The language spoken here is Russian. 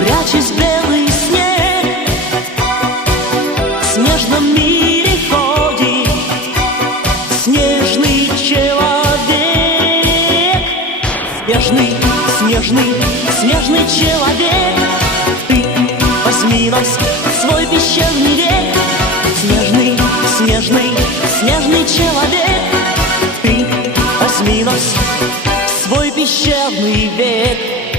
прячась в белый снег, в снежном мире ходит снежный человек. Снежный, снежный, снежный человек, ты возьми нас в свой пещерный век. Снежный, снежный, снежный человек, ты возьми нас в свой пещерный век.